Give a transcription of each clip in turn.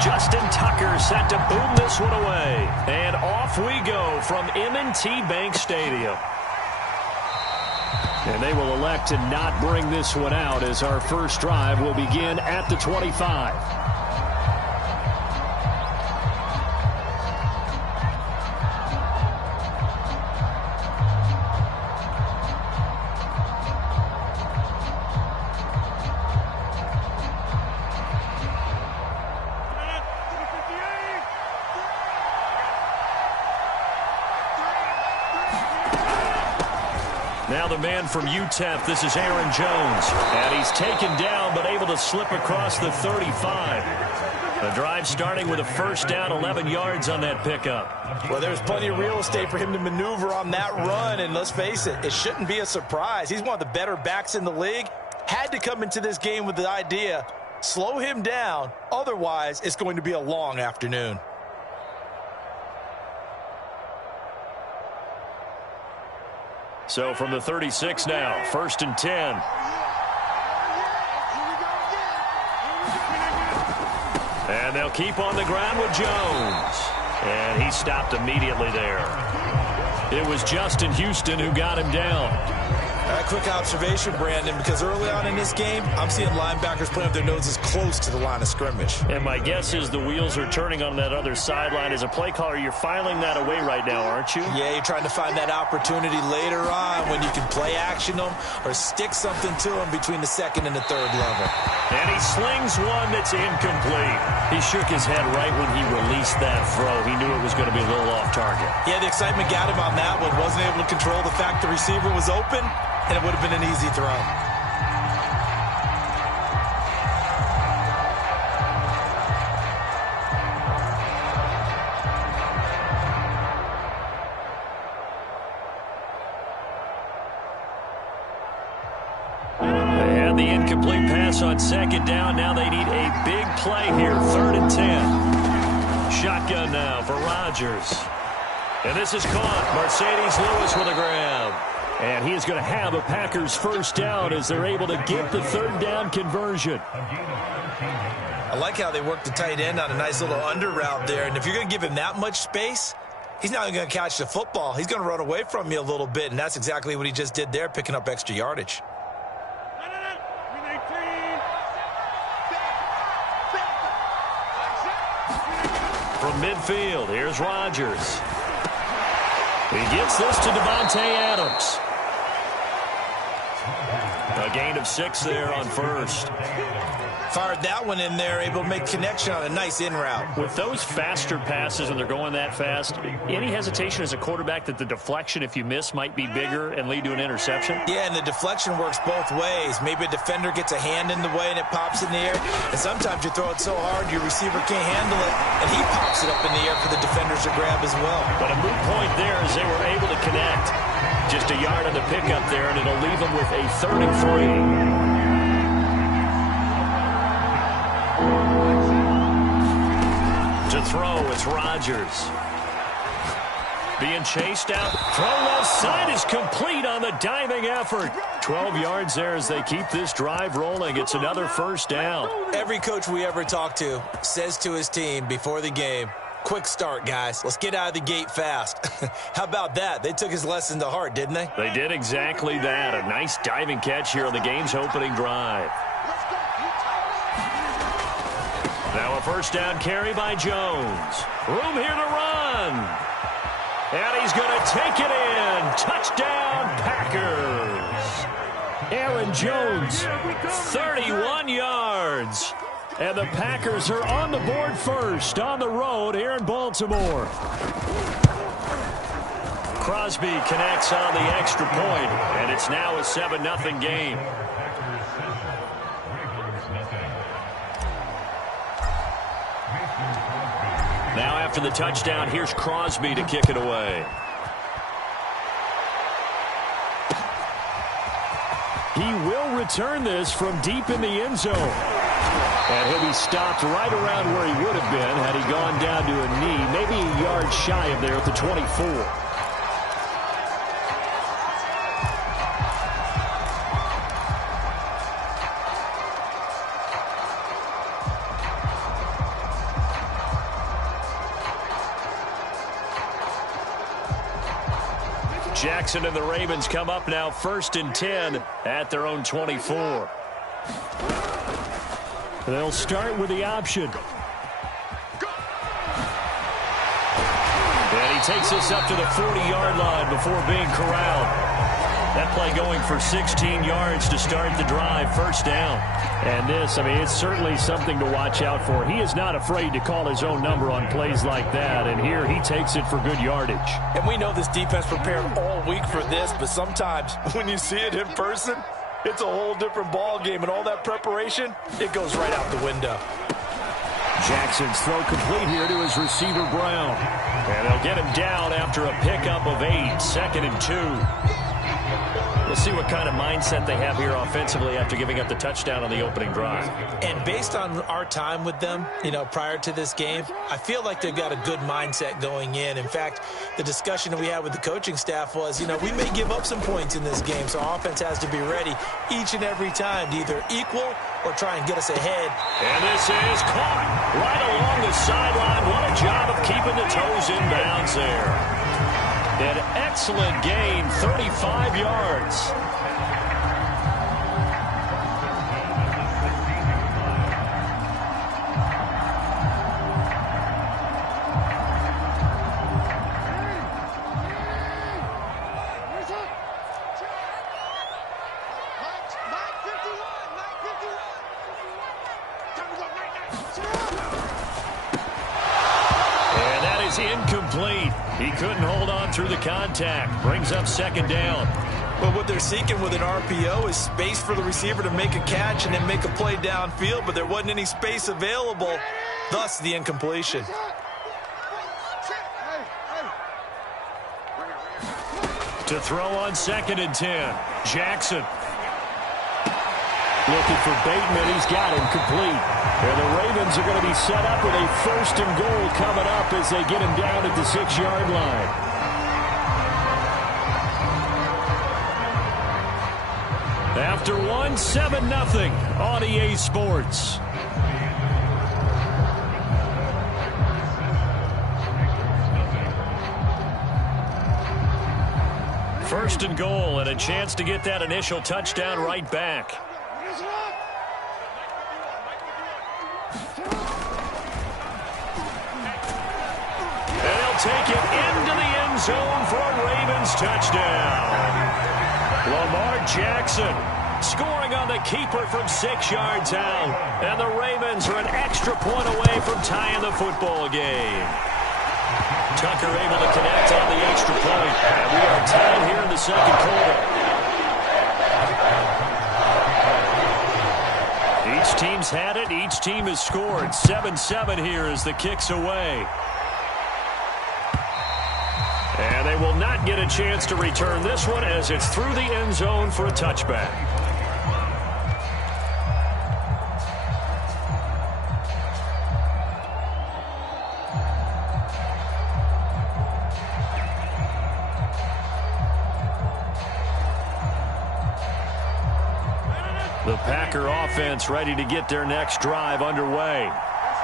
Justin Tucker set to boom this one away. And off we go from M&T Bank Stadium. And they will elect to not bring this one out as our first drive will begin at the 25. Now the man from UTEP, this is Aaron Jones. And he's taken down but able to slip across the 35. The drive starting with a first down, 11 yards on that pickup. Well, there's plenty of real estate for him to maneuver on that run. And let's face it, it shouldn't be a surprise. He's one of the better backs in the league. Had to come into this game with the idea, slow him down. Otherwise, it's going to be a long afternoon. So from the 36 now, 1st and 10. And they'll keep on the ground with Jones. And he stopped immediately there. It was Justin Houston who got him down. A quick observation, Brandon, because early on in this game, I'm seeing linebackers putting up their noses close to the line of scrimmage. And my guess is the wheels are turning on that other sideline. As a play caller, you're filing that away right now, aren't you? Yeah, you're trying to find that opportunity later on when you can play action them or stick something to them between the second and the third level. And he slings one that's incomplete. He shook his head right when he released that throw. He knew it was going to be a little off target. Yeah, the excitement got him on that one. Wasn't able to control the fact the receiver was open. And it would have been an easy throw. They had the incomplete pass on second down. Now they need a big play here. 3rd and 10. Shotgun now for Rodgers. And this is caught. Mercedes Lewis with a grab. And he is going to have a Packers first down as they're able to get the 3rd down conversion. I like how they work the tight end on a nice little under route there. And if you're going to give him that much space, he's not going to catch the football. He's going to run away from you a little bit. And that's exactly what he just did there, picking up extra yardage. From midfield, here's Rodgers. He gets this to Devontae Adams. A gain of 6 there on first. Fired that one in there, able to make connection on a nice in route. With those faster passes and they're going that fast, any hesitation as a quarterback that the deflection, if you miss, might be bigger and lead to an interception? Yeah, and the deflection works both ways. Maybe a defender gets a hand in the way and it pops in the air. And sometimes you throw it so hard your receiver can't handle it, and he pops it up in the air for the defenders to grab as well. But a moot point there as they were able to connect. Just a yard on the pickup there, and it'll leave them with a 3rd and 3. To throw, it's Rodgers. Being chased out. Throw left side is complete on the diving effort. 12 yards there as they keep this drive rolling. It's another first down. Every coach we ever talk to says to his team before the game, quick start, guys. Let's get out of the gate fast. How about that? They took his lesson to heart, didn't they? They did exactly that. A nice diving catch here on the game's opening drive. Now a first down carry by Jones. Room here to run. And he's going to take it in. Touchdown, Packers. Aaron Jones, 31 yards. And the Packers are on the board first on the road here in Baltimore. Crosby connects on the extra point, and it's now a 7-0 game. Now after the touchdown, here's Crosby to kick it away. He will return this from deep in the end zone. And he'll be stopped right around where he would have been had he gone down to a knee, maybe a yard shy of there at the 24. Jackson and the Ravens come up now 1st and 10 at their own 24. They'll start with the option. And he takes us up to the 40-yard line before being corralled. That play going for 16 yards to start the drive, 1st down. And this, I mean, it's certainly something to watch out for. He is not afraid to call his own number on plays like that, and here he takes it for good yardage. And we know this defense prepared all week for this, but sometimes when you see it in person, it's a whole different ball game, and all that preparation, it goes right out the window. Jackson's throw complete here to his receiver, Brown. And they'll get him down after a pickup of 8, 2nd and 2. We'll see what kind of mindset they have here offensively after giving up the touchdown on the opening drive. And based on our time with them, prior to this game, I feel like they've got a good mindset going in. In fact, the discussion that we had with the coaching staff was, we may give up some points in this game, so our offense has to be ready each and every time to either equal or try and get us ahead. And this is caught right along the sideline. What a job of keeping the toes in bounds there. An excellent gain, 35 yards. And that is incomplete. He couldn't hold on through the contact. Brings up 2nd down. But what they're seeking with an RPO is space for the receiver to make a catch and then make a play downfield, but there wasn't any space available, thus the incompletion. To throw on 2nd and 10. Jackson. Looking for Bateman. He's got him complete. And the Ravens are going to be set up with a 1st and goal coming up as they get him down at the 6-yard line. After 1, 7-0 on EA Sports. First and goal and a chance to get that initial touchdown right back. And they'll take it into the end zone for a Ravens touchdown. Lamar Jackson scoring on the keeper from 6 yards out. And the Ravens are an extra point away from tying the football game. Tucker able to connect on the extra point. And we are tied here in the 2nd quarter. Each team's had it. Each team has scored. 7-7 here as the kick's away. And they will not get a chance to return this one as it's through the end zone for a touchback. The Packer offense ready to get their next drive underway.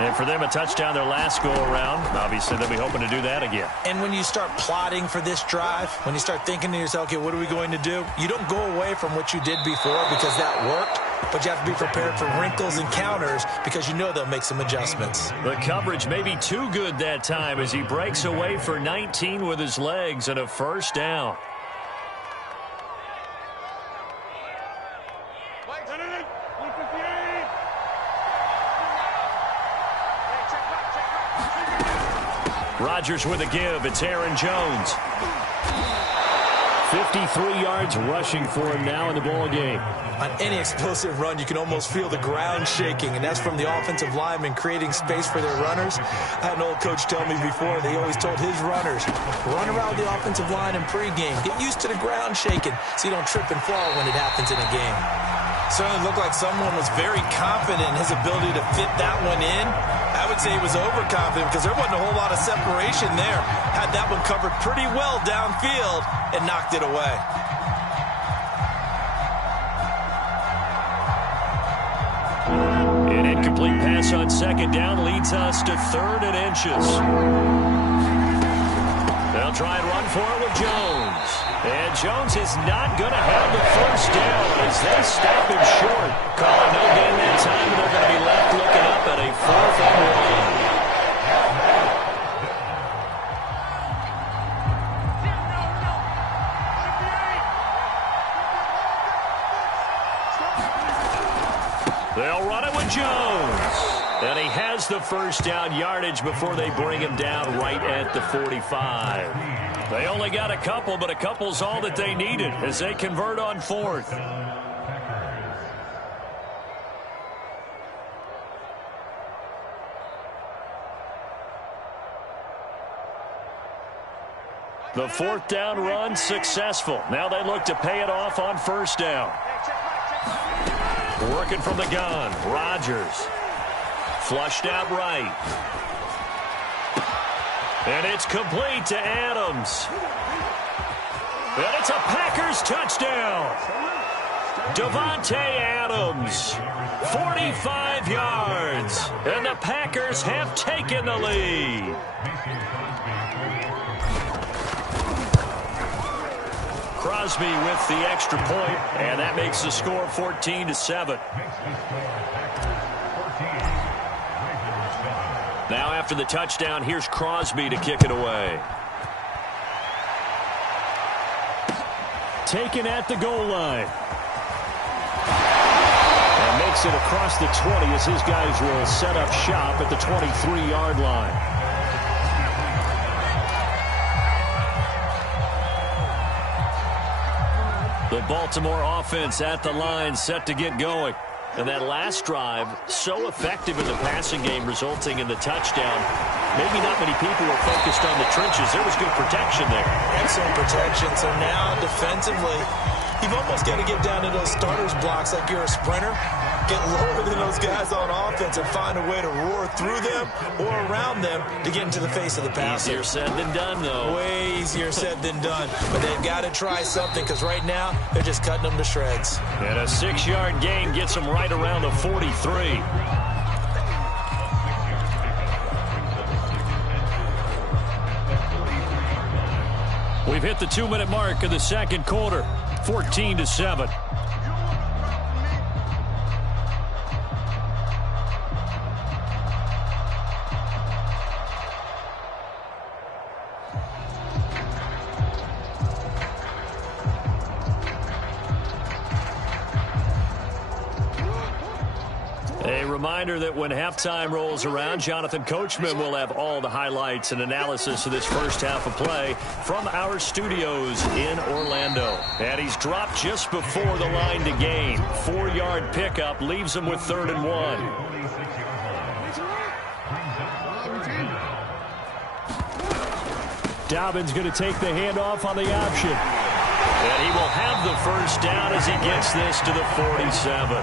And for them, a touchdown their last go-around. Obviously, they'll be hoping to do that again. And when you start plotting for this drive, when you start thinking to yourself, okay, what are we going to do? You don't go away from what you did before because that worked, but you have to be prepared for wrinkles and counters because you know they'll make some adjustments. The coverage may be too good that time as he breaks away for 19 with his legs and a 1st down. Rodgers with a give. It's Aaron Jones. 53 yards rushing for him now in the ball game. On any explosive run, you can almost feel the ground shaking, and that's from the offensive linemen creating space for their runners. I had an old coach tell me before, they always told his runners, run around the offensive line in pregame. Get used to the ground shaking so you don't trip and fall when it happens in a game. Certainly looked like someone was very confident in his ability to fit that one in. I would say he was overconfident because there wasn't a whole lot of separation there. Had that one covered pretty well downfield and knocked it away. An incomplete pass on 2nd down leads us to 3rd and inches. They'll try and run for it with Jones. And Jones is not going to have the first down as they stop him short. Calling no gain that time, and they're going to be left looking up at a 4th and 1. They'll run it with Jones. And he has the first down yardage before they bring him down right at the 45. They only got a couple, but a couple's all that they needed as they convert on 4th. The 4th down run successful. Now they look to pay it off on 1st down. Working from the gun, Rodgers. Flushed out right. And it's complete to Adams. And it's a Packers touchdown. Davante Adams, 45 yards. And the Packers have taken the lead. Crosby with the extra point, and that makes the score 14-7. Now after the touchdown, here's Crosby to kick it away. Taken at the goal line. And makes it across the 20 as his guys will set up shop at the 23-yard line. The Baltimore offense at the line, set to get going. And that last drive, so effective in the passing game, resulting in the touchdown. Maybe not many people were focused on the trenches. There was good protection there. Excellent protection. So now defensively, you've almost got to get down to those starters blocks like you're a sprinter. Get lower than those guys on offense and find a way to roar through them or around them to get into the face of the passer. Easier said than done, though. Way easier said than done. But they've got to try something because right now they're just cutting them to shreds. And a 6-yard gain gets them right around the 43. We've hit the 2-minute mark of the second quarter, 14-7. A reminder that when halftime rolls around, Jonathan Coachman will have all the highlights and analysis of this first half of play from our studios in Orlando. And he's dropped just before the line to gain. 4-yard pickup leaves him with 3rd and 1. Dobbins going to take the handoff on the option. And he will have the first down as he gets this to the 47.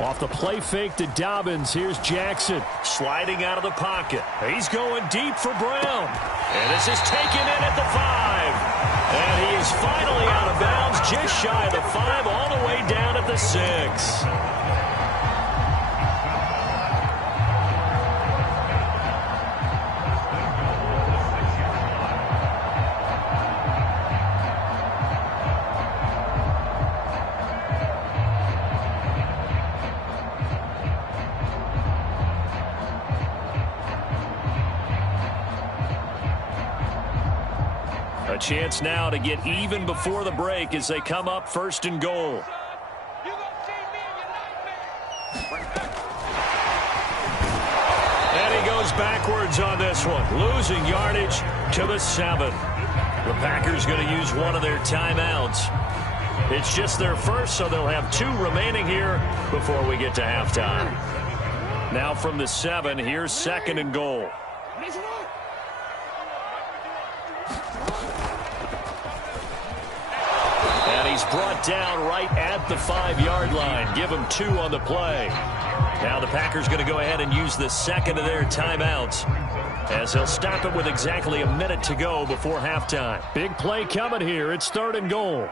Off the play fake to Dobbins. Here's Jackson. Sliding out of the pocket. He's going deep for Brown. And this is taken in at the 5. And he is finally out of bounds, just shy of the 5, all the way down at the 6. A chance now to get even before the break as they come up 1st and goal. And he goes backwards on this one, losing yardage to the 7. The Packers going to use one of their timeouts. It's just their first, so they'll have 2 remaining here before we get to halftime. Now from the 7, here's 2nd and goal. Brought down right at the 5-yard line. Give them 2 on the play. Now the Packers going to go ahead and use the 2nd of their timeouts as he'll stop it with exactly a minute to go before halftime. Big play coming here. It's 3rd and goal.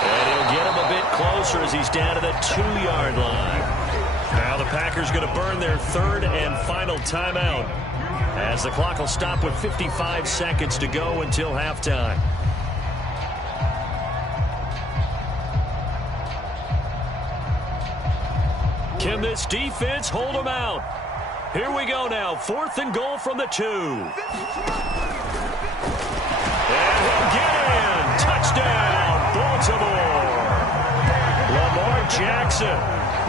And he'll get him a bit closer as he's down to the 2-yard line. Now the Packers going to burn their 3rd and final timeout, as the clock will stop with 55 seconds to go until halftime. Can this defense hold them out? Here we go now. 4th and goal from the 2. And he'll get in. Touchdown, Baltimore. Lamar Jackson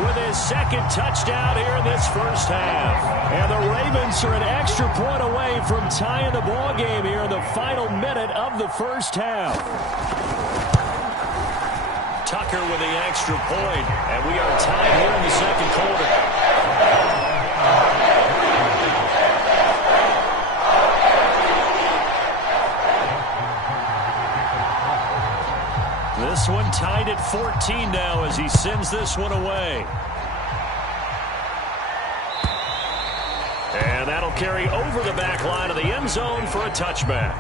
with his 2nd touchdown here in this first half. And the Ravens are an extra point away from tying the ball game here in the final minute of the first half. Tucker with the extra point, and we are tied here in the 2nd quarter. This one tied at 14 now as he sends this one away. And that'll carry over the back line of the end zone for a touchback.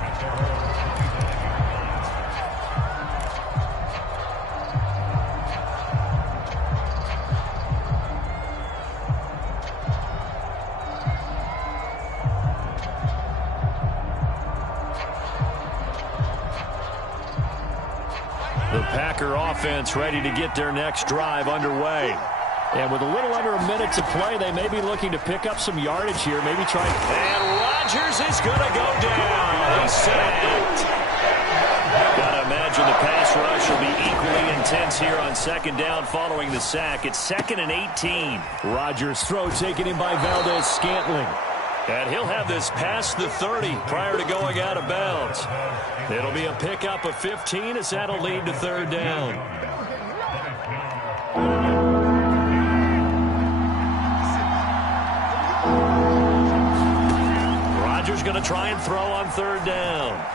The Packer offense ready to get their next drive underway. And with a little under a minute to play, they may be looking to pick up some yardage here. Maybe try. And Rodgers is going to go down. He's sacked. Got to imagine the pass rush will be equally intense here on 2nd down following the sack. It's 2nd and 18. Rodgers' throw taken in by Valdez-Scantling. And he'll have this past the 30 prior to going out of bounds. It'll be a pickup of 15 as that'll lead to 3rd down. Rodgers going to try and throw on 3rd down.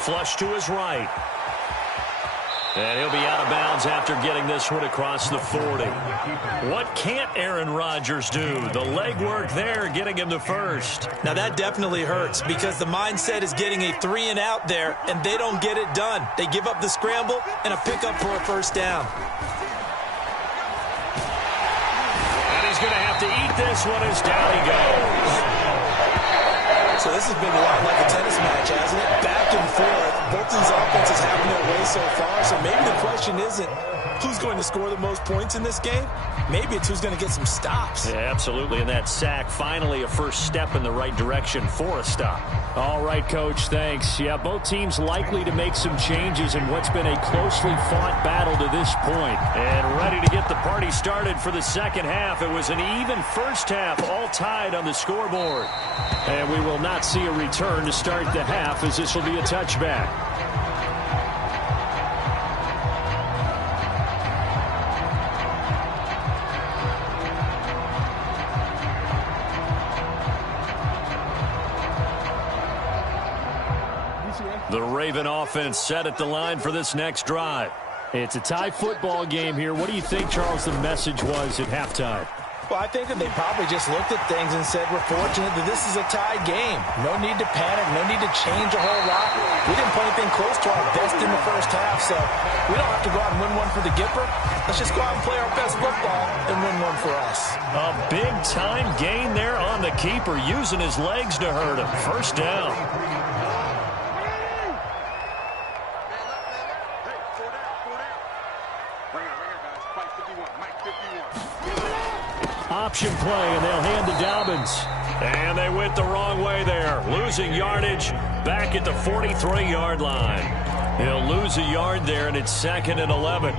Flush to his right. And he'll be out of bounds after getting this one across the 40. What can't Aaron Rodgers do? The legwork there getting him the first. Now that definitely hurts because the mindset is getting a 3-and-out there, and they don't get it done. They give up the scramble and a pickup for a 1st down. And he's going to have to eat this one as down he goes. So this has been a lot like a tennis match, hasn't it? Back and forth. Both these offenses having their way so far. So maybe the question isn't who's going to score the most points in this game. Maybe it's who's going to get some stops. Yeah, absolutely. And that sack, finally a first step in the right direction for a stop. All right, Coach, thanks. Yeah, both teams likely to make some changes in what's been a closely fought battle to this point. And ready to get the party started for the 2nd half. It was an even first half, all tied on the scoreboard. And we will not see a return to start the half, as this will be a touchback. The Raven offense set at the line for this next drive. It's a tie football game here. What do you think, Charles, the message was at halftime? Well, I think that they probably just looked at things and said, we're fortunate that this is a tied game. No need to panic, no need to change a whole lot. We didn't play anything close to our best in the first half, so we don't have to go out and win one for the Gipper. Let's just go out and play our best football and win one for us. A big-time gain there on the keeper, using his legs to hurt him. 1st down. Option play, and they'll hand to Dobbins. And they went the wrong way there, losing yardage back at the 43-yard line. He'll lose a yard there, and it's 2nd and 11.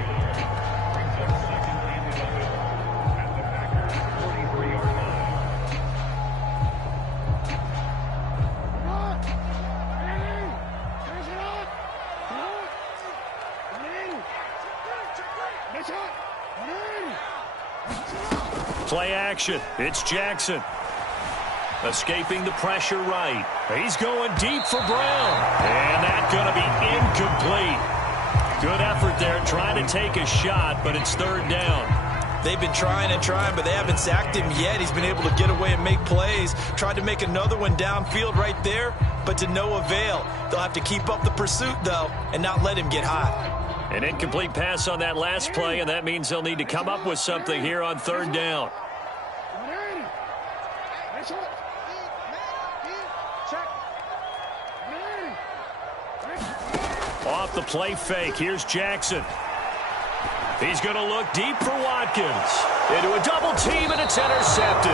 Play action. It's Jackson. Escaping the pressure right. He's going deep for Brown. And that's going to be incomplete. Good effort there trying to take a shot, but it's 3rd down. They've been trying and trying, but they haven't sacked him yet. He's been able to get away and make plays. Tried to make another one downfield right there, but to no avail. They'll have to keep up the pursuit, though, and not let him get hot. An incomplete pass on that last play, and that means they'll need to come up with something here on third down. Off the play fake, here's Jackson. He's going to look deep for Watkins. Into a double team, and it's intercepted.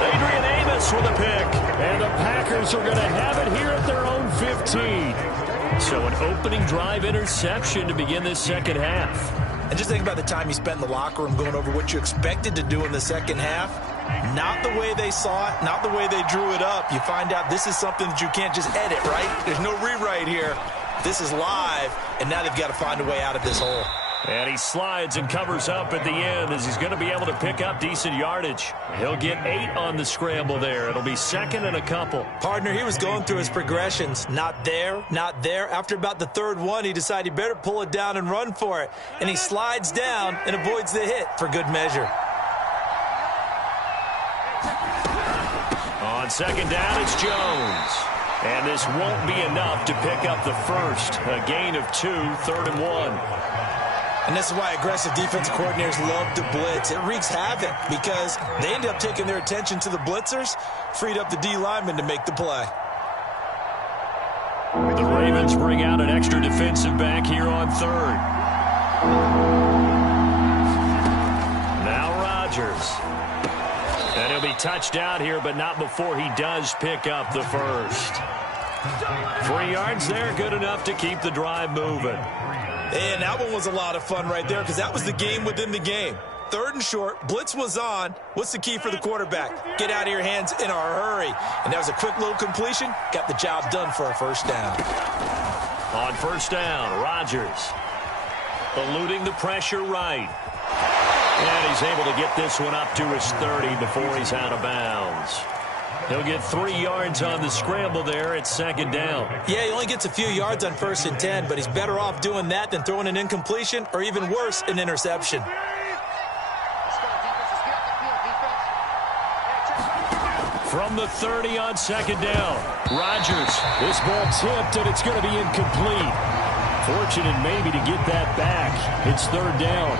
Adrian Amos with a pick. And the Packers are going to have it here at their own 15. So an opening drive interception to begin this second half. And just think about the time you spent in the locker room going over what you expected to do in the second half. Not the way they saw it, not the way they drew it up. You find out this is something that you can't just edit, right? There's no rewrite here. This is live, and now they've got to find a way out of this hole. And he slides and covers up at the end as he's going to be able to pick up decent yardage. He'll get 8 on the scramble there. It'll be second and a couple. Partner, he was going through his progressions. Not there, not there. After about the third one, he decided he better pull it down and run for it. And he slides down and avoids the hit for good measure. On second down, it's Jones. And this won't be enough to pick up the first. A gain of 2, 3rd and 1. And this is why aggressive defensive coordinators love to blitz. It wreaks havoc because they end up taking their attention to the blitzers, freed up the D lineman to make the play. The Ravens bring out an extra defensive back here on third. Now Rodgers. And he'll be touched out here, but not before he does pick up the first. 3 yards there, good enough to keep the drive moving. And that one was a lot of fun right there because that was the game within the game. 3rd and short, blitz was on. What's the key for the quarterback? Get out of your hands in a hurry. And that was a quick little completion. Got the job done for a first down. On first down, Rodgers eluding the pressure right. And he's able to get this one up to his 30 before he's out of bounds. He'll get 3 yards on the scramble there at second down. Yeah, he only gets a few yards on 1st and 10, but he's better off doing that than throwing an incompletion or even worse, an interception. From the 30 on second down, Rodgers. This ball tipped, and it's going to be incomplete. Fortunate maybe to get that back. It's 3rd down.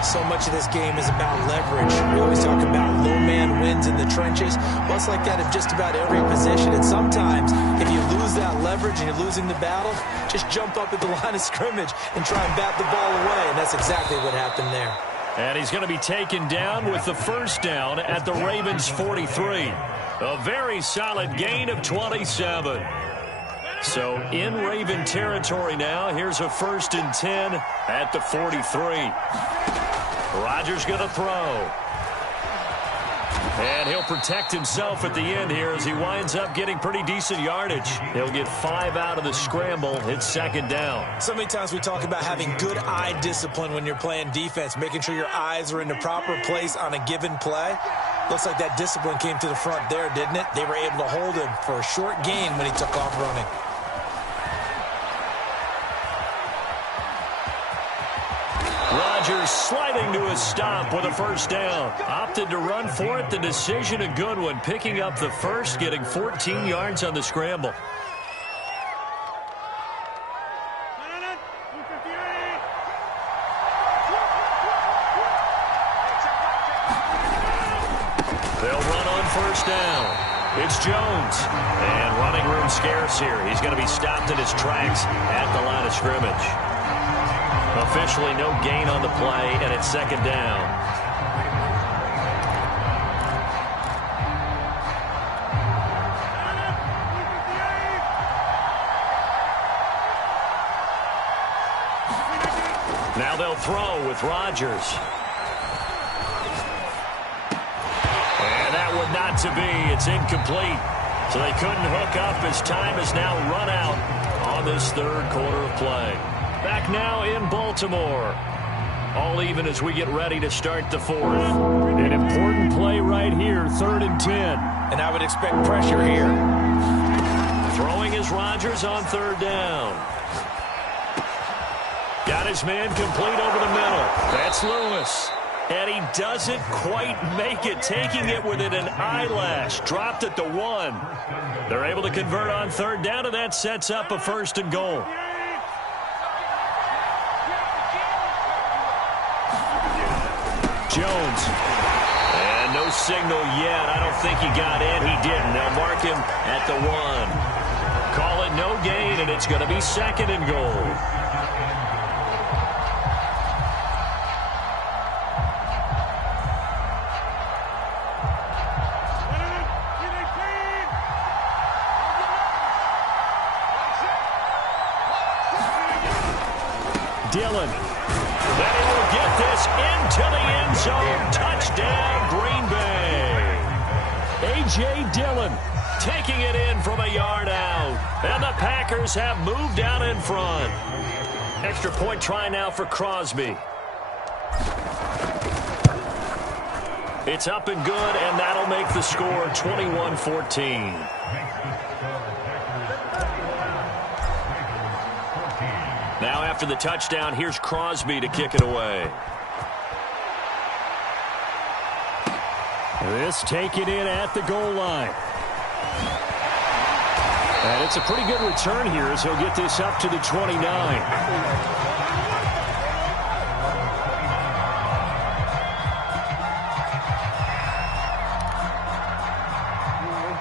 So much of this game is about leverage. We always talk about low man wins in the trenches. Well, it's like that in just about every position. And sometimes, if you lose that leverage and you're losing the battle, just jump up at the line of scrimmage and try and bat the ball away. And that's exactly what happened there. And he's going to be taken down with the first down at the Ravens' 43. A very solid gain of 27. So in Raven territory now. Here's a 1st and 10 at the 43. Rodgers going to throw. And he'll protect himself at the end here as he winds up getting pretty decent yardage. He'll get 5 out of the scramble. It's second down. So many times we talk about having good eye discipline when you're playing defense, making sure your eyes are in the proper place on a given play. Looks like that discipline came to the front there, didn't it? They were able to hold him for a short gain when he took off running. Rodgers sliding to a stop with a first down. Opted to run for it. The decision a good one. Picking up the first, getting 14 yards on the scramble. They'll run on first down. It's Jones. And running room scarce here. He's going to be stopped in his tracks at the line of scrimmage. Officially no gain on the play, and it's second down. Now they'll throw with Rodgers. And that would not to be. It's incomplete. So they couldn't hook up as time has now run out on this 3rd quarter of play. Back now in Baltimore. All even as we get ready to start the 4th. An important play right here, 3rd and 10. And I would expect pressure here. Throwing is Rodgers on 3rd down. Got his man complete over the middle. That's Lewis. And he doesn't quite make it, taking it within an eyelash. Dropped at the 1. They're able to convert on third down, and that sets up a 1st and goal. Jones. And no signal yet. I don't think he got in. He didn't. They'll mark him at the 1. Call it no gain, and it's going to be 2nd and goal. Dillon. Then he will get this into the end zone. Touchdown, Green Bay. A.J. Dillon taking it in from a yard out. And the Packers have moved out in front. Extra point try now for Crosby. It's up and good, and that'll make the score 21-14. Now after the touchdown, here's Crosby to kick it away. This taken in at the goal line. And it's a pretty good return here as he'll get this up to the 29.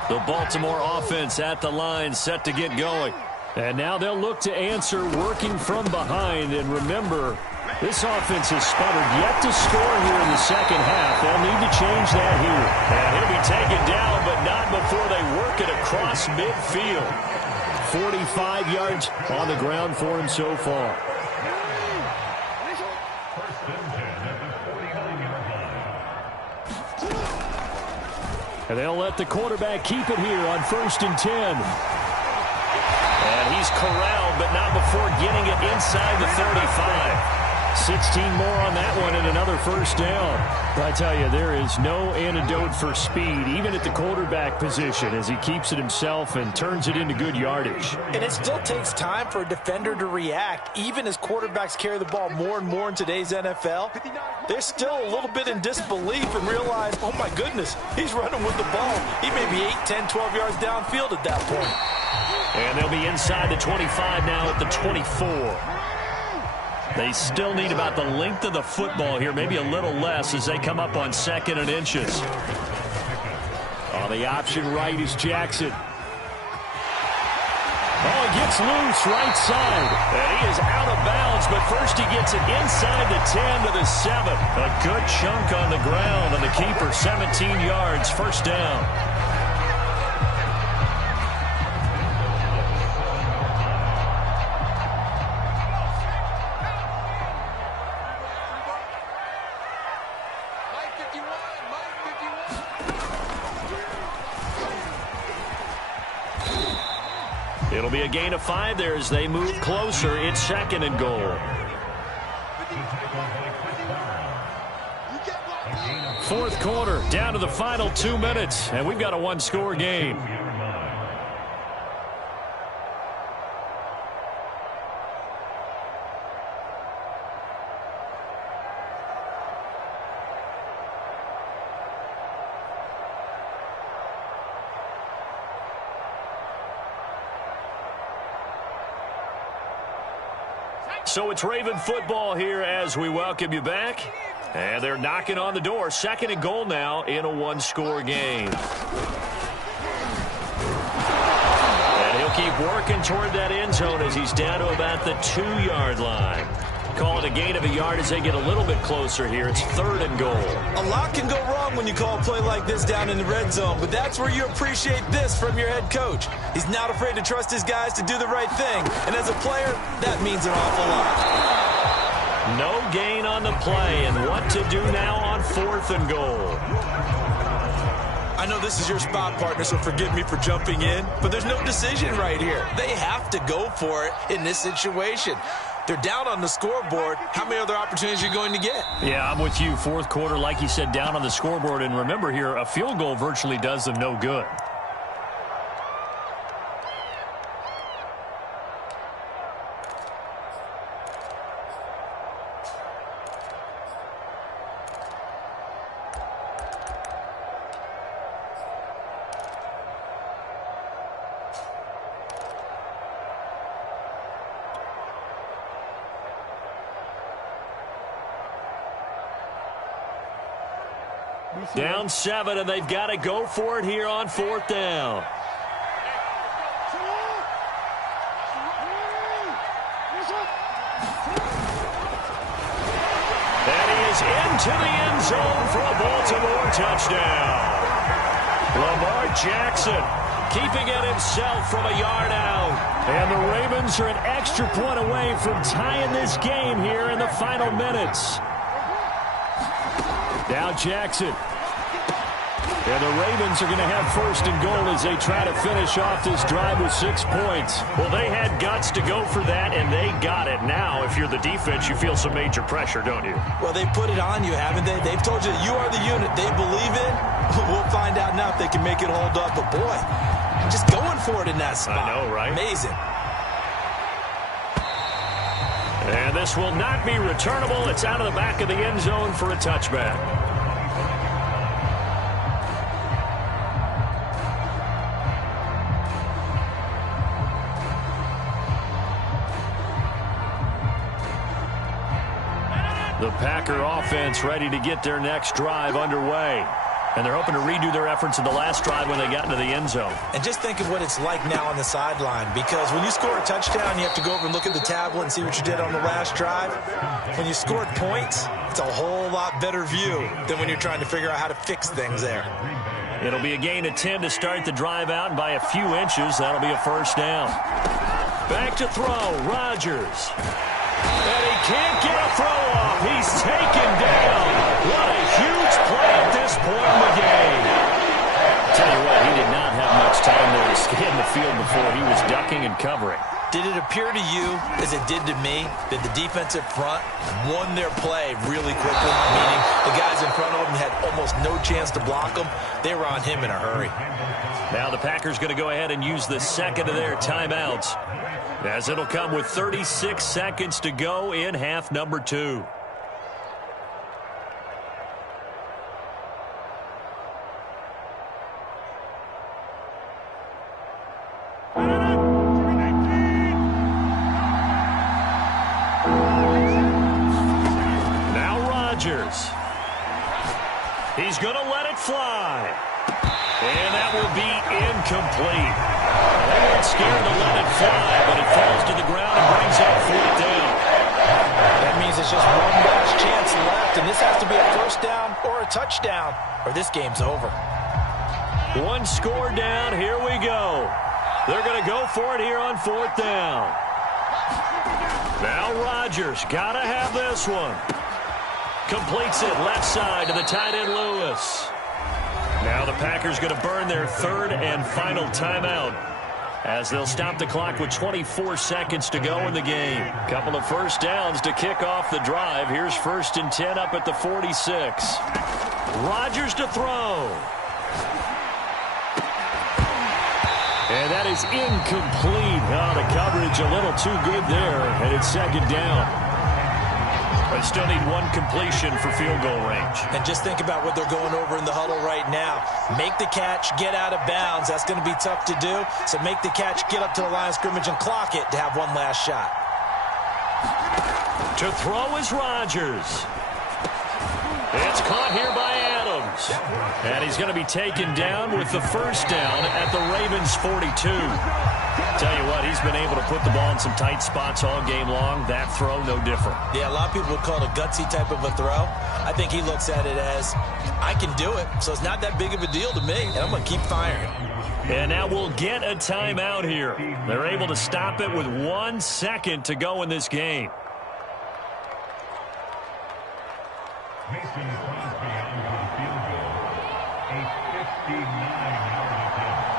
The Baltimore offense at the line, set to get going. And now they'll look to answer working from behind. And remember, this offense has sputtered yet to score here in the second half. They'll need to change that here. And he'll be taken down, but not before they work it across midfield. 45 yards on the ground for him so far. And they'll let the quarterback keep it here on 1st and 10. And he's corralled, but not before getting it inside the 35. 16 more on that one and another 1st down. But I tell you, there is no antidote for speed, even at the quarterback position, as he keeps it himself and turns it into good yardage. And it still takes time for a defender to react, even as quarterbacks carry the ball more and more in today's NFL. They're still a little bit in disbelief and realize, oh my goodness, he's running with the ball. He may be 8, 10, 12 yards downfield at that point. And they'll be inside the 25 now at the 24. They still need about the length of the football here, maybe a little less as they come up on 2nd and inches. On the option right is Jackson. Oh, he gets loose right side. And he is out of bounds, but first he gets it inside the 10 to the 7. A good chunk on the ground, and the keeper 17 yards, 1st down. It'll be a gain of 5 there as they move closer. It's 2nd and goal. 4th quarter, down to the final 2 minutes, and we've got a 1-score game. So it's Raven football here as we welcome you back. And they're knocking on the door. 2nd and goal now in a 1-score game. And he'll keep working toward that end zone as he's down to about the 2-yard line. Call it a gain of a yard as they get a little bit closer here. It's 3rd and goal. A lot can go wrong when you call a play like this down in the red zone, but that's where you appreciate this from your head coach. He's not afraid to trust his guys to do the right thing, and as a player, that means an awful lot. No gain on the play, and what to do now on 4th and goal. I know this is your spot, partner, so forgive me for jumping in, but there's no decision right here. They have to go for it in this situation. They're down on the scoreboard. How many other opportunities are you going to get? Yeah, I'm with you. 4th quarter, like you said, down on the scoreboard. And remember here, a field goal virtually does them no good. Down 7, and they've got to go for it here on 4th down. And he is into the end zone for a Baltimore touchdown. Lamar Jackson keeping it himself from a yard out. And the Ravens are an extra point away from tying this game here in the final minutes. Now Jackson. And the Ravens are going to have 1st and goal as they try to finish off this drive with 6 points. Well, they had guts to go for that, and they got it. Now, if you're the defense, you feel some major pressure, don't you? Well, they put it on you, haven't they? They've told you you are the unit they believe in. We'll find out now if they can make it hold up. But, boy, just going for it in that spot. I know, right? Amazing. And this will not be returnable. It's out of the back of the end zone for a touchback. The Packer offense ready to get their next drive underway. And they're hoping to redo their efforts in the last drive when they got into the end zone. And just think of what it's like now on the sideline, because when you score a touchdown, you have to go over and look at the tablet and see what you did on the last drive. When you scored points, it's a whole lot better view than when you're trying to figure out how to fix things there. It'll be a gain of 10 to start the drive out, and by a few inches, that'll be a 1st down. Back to throw, Rodgers. And he can't get a throw off. He's taken down. What a huge play at this point in the game. Tell you what, he did not have much time there to scan the field before he was ducking and covering. Did it appear to you, as it did to me, that the defensive front won their play really quickly? Meaning the guys in front of them had almost no chance to block them. They were on him in a hurry. Now the Packers going to go ahead and use the second of their timeouts, as it'll come with 36 seconds to go in half number 2. Now Rodgers. He's going to let it fly. And that will be incomplete. They weren't scared to let it fly, but it falls to the ground and brings up 4th down. That means it's just one last chance left, and this has to be a 1st down or a touchdown, or this game's over. One score down. Here we go. They're going to go for it here on 4th down. Now Rodgers, got to have this one. Completes it left side to the tight end Lewis. Now the Packers going to burn their 3rd and final timeout, as they'll stop the clock with 24 seconds to go in the game. Couple of 1st downs to kick off the drive. Here's 1st and 10 up at the 46. Rodgers to throw. And that is incomplete. Oh, the coverage a little too good there, and it's 2nd down. But still need one completion for field goal range. And just think about what they're going over in the huddle right now. Make the catch, get out of bounds. That's going to be tough to do. So make the catch, get up to the line of scrimmage, and clock it to have one last shot. To throw is Rodgers. It's caught here by Adams. And he's going to be taken down with the 1st down at the Ravens' 42. Tell you what, he's been able to put the ball in some tight spots all game long. That throw, no different. Yeah, a lot of people would call it a gutsy type of a throw. I think he looks at it as, I can do it, so it's not that big of a deal to me, and I'm going to keep firing. And now we'll get a timeout here. They're able to stop it with 1 second to go in this game. Mason Crosby on the field goal. A 59-yard attempt.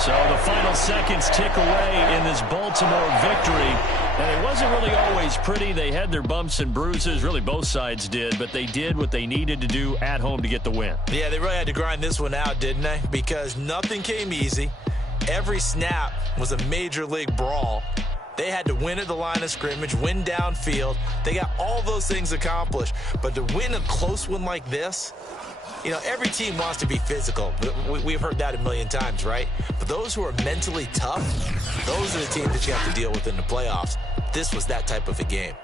So the final seconds tick away in this Baltimore victory. And it wasn't really always pretty. They had their bumps and bruises. Really, both sides did. But they did what they needed to do at home to get the win. Yeah, they really had to grind this one out, didn't they? Because nothing came easy. Every snap was a major league brawl. They had to win at the line of scrimmage, win downfield. They got all those things accomplished. But to win a close one like this, you know, every team wants to be physical. We've heard that a million times, right? But those who are mentally tough, those are the teams that you have to deal with in the playoffs. This was that type of a game.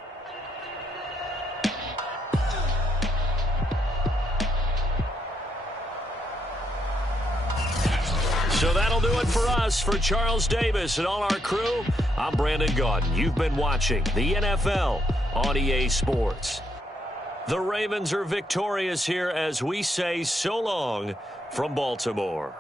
So that'll do it for us. For Charles Davis and all our crew, I'm Brandon Gaudin. You've been watching the NFL on EA Sports. The Ravens are victorious here as we say so long from Baltimore.